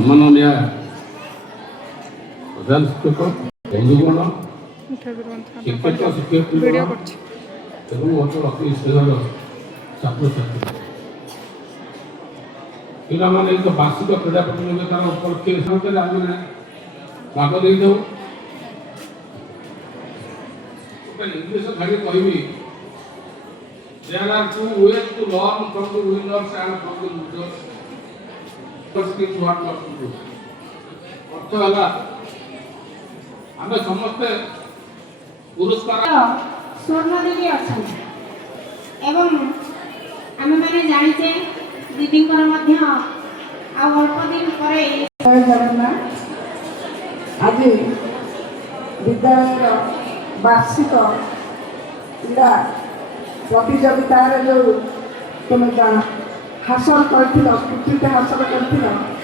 सम्माननीय प्रधान शिक्षक बंधुगण शिक्षक शिक्षयित्री अति स्नेहर छात्र छात्री पिलाने एक वार्षिक क्रीड़ा प्रतियोगितार उपलक्षे आम भाग दे इंग्लिश खाली कहबी there are two ways to learn from the winners and from the losers. First is what not to do. अर्थ है आम समस्ते पुरस्कार स्वर्ण दीदी अच्छा एवं आम मैंने जानीचे दीदी अल्प दिन पर आज विद्यालय वार्षिक क्रीड़ा प्रतियोगितार जो तुम हासिल कर हासिल कर